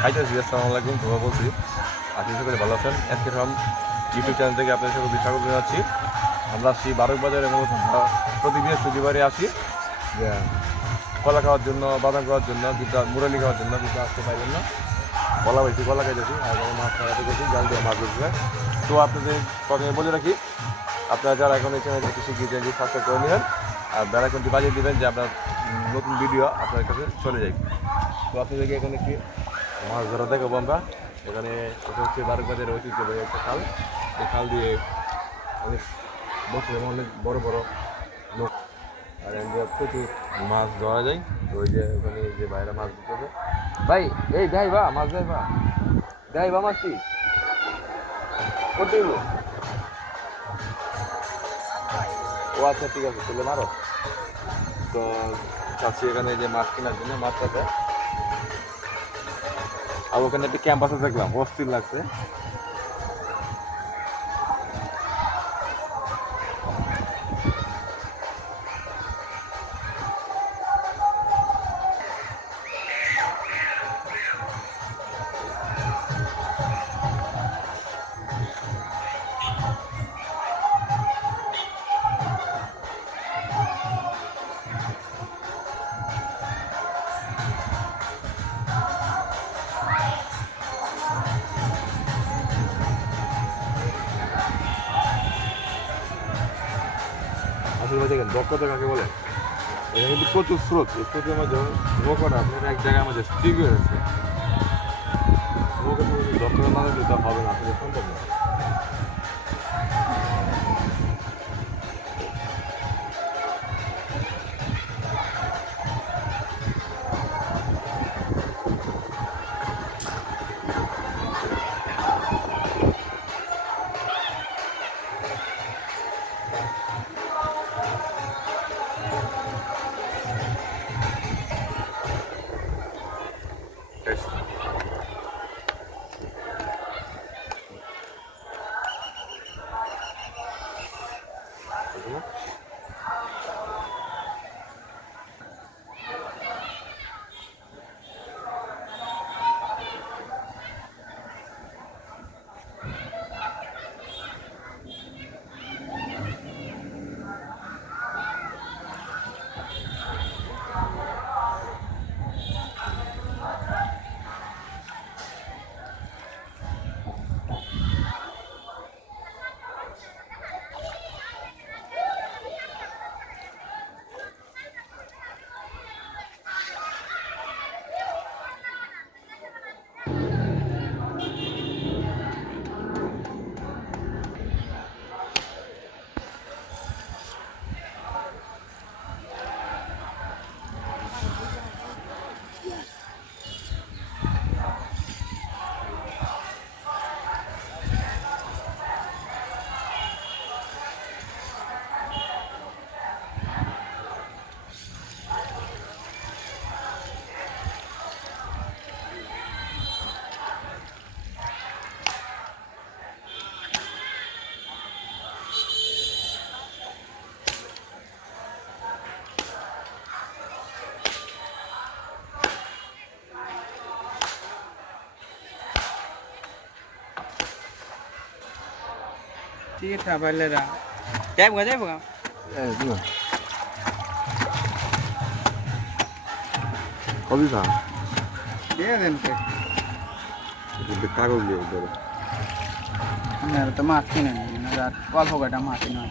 খাইতেছি। আসসালামু আলাইকুম, তোমরা বলছি আপনি সকলে ভালো আছেন। আজকে ফ্রম ইউটিউব চ্যানেল থেকে আপনাদের সকলকে স্বাগত জানাচ্ছি। আমরা আসছি বারক বাজারে, মূলত প্রতি বৃহস্পতিবারে আসি যে কলা খাওয়ার জন্য, বাদাম খাওয়ার জন্য, কিন্তু মুরালি খাওয়ার জন্য, কিন্তু আসতে পারবেন না। কলা পাইছি, কলা খাইতেছি, আর মাছ খাওয়াতে গেছি, জাল দিয়ে মাছ ধরছে। তো আপনাদের প্রথমে বলে রাখি, আপনারা যারা এখন এই চ্যানেলটি শিখিয়ে চ্যানেলটি সাবস্ক্রাইব করে নেবেন আর বেলাইকনটি বাজিয়ে দেবেন যে আপনার নতুন ভিডিও আপনার কাছে চলে যায়। তো আপনাদেরকে এখন একটি মাছ ধরা দেখাবো আমরা। এখানে এটা হচ্ছে বারক বাজারের ঐতিহ্যবাহী একটা খাল। এই খাল দিয়ে অনেক বছরে অনেক বড় বড় লোক আর প্রচুর মাছ ধরা যায়। তো ওই যে ওখানে যে বাইরে মাছ ধরতেছে, ভাই এই ভাই বা মাছ দেয় বা দেয় বা মাছ কি করতে হইব? ও আচ্ছা, ঠিক আছে, তাহলে মারো। তো চাচ্ছি এখানে যে মাছ কেনার জন্য মাছটা দেয়। আর ওখানে একটা ক্যাম্পাসে দেখলাম, অস্থির লাগছে। আসলে দেখেন দক্ষতা কাকে বলে। এখানে কিন্তু প্রচুর স্রোত, এই স্রোতের মাঝে নৌকাটা আপনার এক জায়গায় আমাদের স্টিক হয়ে গেছে। নৌকার মধ্যে দক্ষতা না থাকলে তো হবে না, আসলে সম্ভব না। ठीक है पहले रहा जाएगा কবি খা दे देन के কাগজ দিয়ে मेरे तो मारती नहीं ना रात कॉल होगा मारती ना